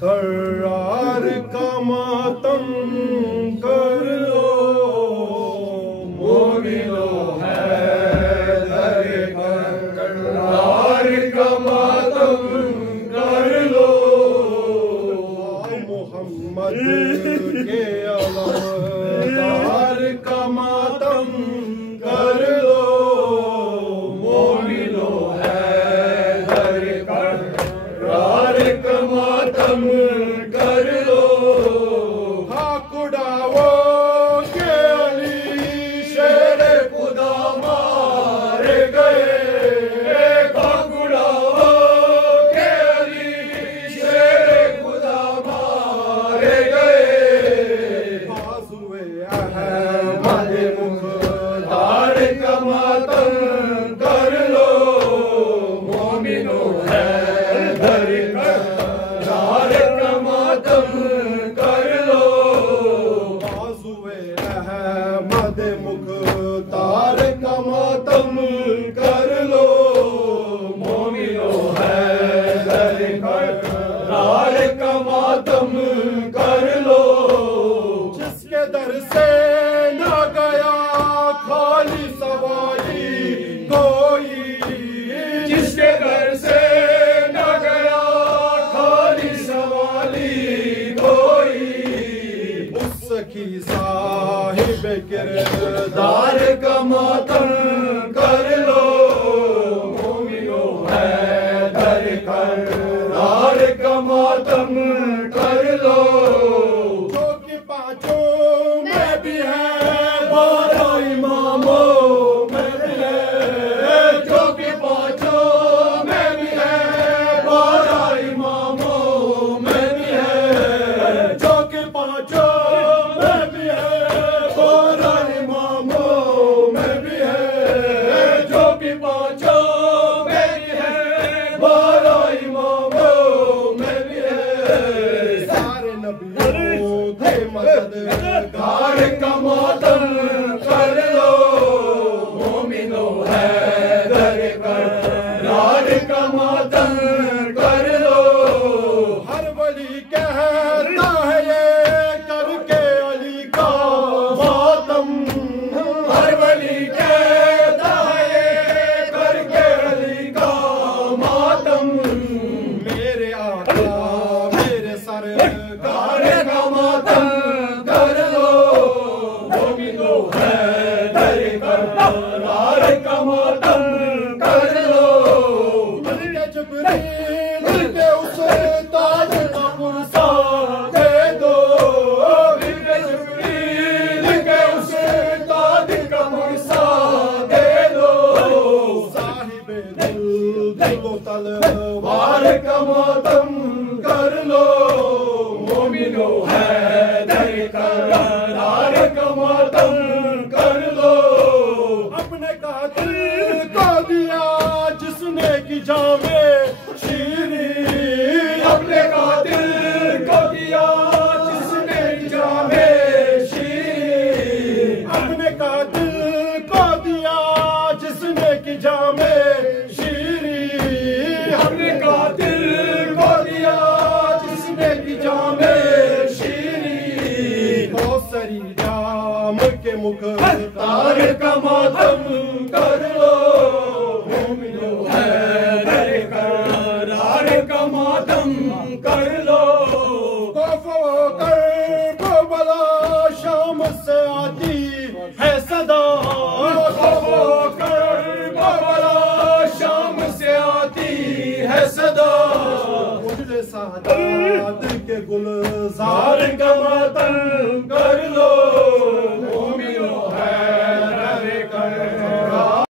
करार का मातम कर लो मोमिनो हैदर करार का मातम कर लो मोहम्मद के अलावा का मातम कर लो मोमिनो हैदर करार का मातम कर लो। हाकुड़ाओ के अली शेर खुदा मारे गए हाकुड़ाओ के अली शेर खुदा मारे गए बाजुए अहमद मुख्तार का मातम कर लो मोमिनो हैदर करार का मातम कर लो बाजुए अहमद मुख्तार का मातम कर लो मोमिनो हैदर करार का मातम कर लो। जिसके दर से ना गया खाली सवारी कोई जिसके दर से ना गया खाली सवाली कोई उसकी साहिब किरदार का मातम कर लो मोमिनो हैदर करार का मातम कर लो। जो कि पांचों में भी है 12 इमामों में भी है जो कि पांचों में भी है 12 इमामों में भी है जो कि पांचों में भी है 12 इमामों में भी है जो कि पांचों में भी है 12 इमामों में भी है। सारे नबियों के मददगार का मातम कर लो मोमिनो हैदर करार का मातम कर लो। हर वली कहता है ये करके अली का मातम हर वली कहता है ये करके अली का मातम मेरे आका मेरे सरकार का मातम कर लो मोमिनो हैदर करार का मातम कर लो। मिलके जिब्रील के उस ताज का पुरसा दे दो मिलके जिब्रील के उस ताज का पुरसा दे दो साहिब दिल दिलो तलवार का मातम कर लो मोमिनो हैदर करार का मातम कर लो। अपने कातिल को दिया जिसने की जामे शीरी अपने कातिल को दिया जिसने की जामे शीरी अपने कातिल को दिया जिसने की जामे शीरी अपने कातिल को दिया जिसने की जामे शीरी कौसरी जाम के मुख्तार का मातम कर लो मोमिनो हैदर करार का मातम कर लो। खौफो करबला शाम से आती है सदा खौफो करबला शाम से आती है सदा मुझे सादात के गुलजार का मातम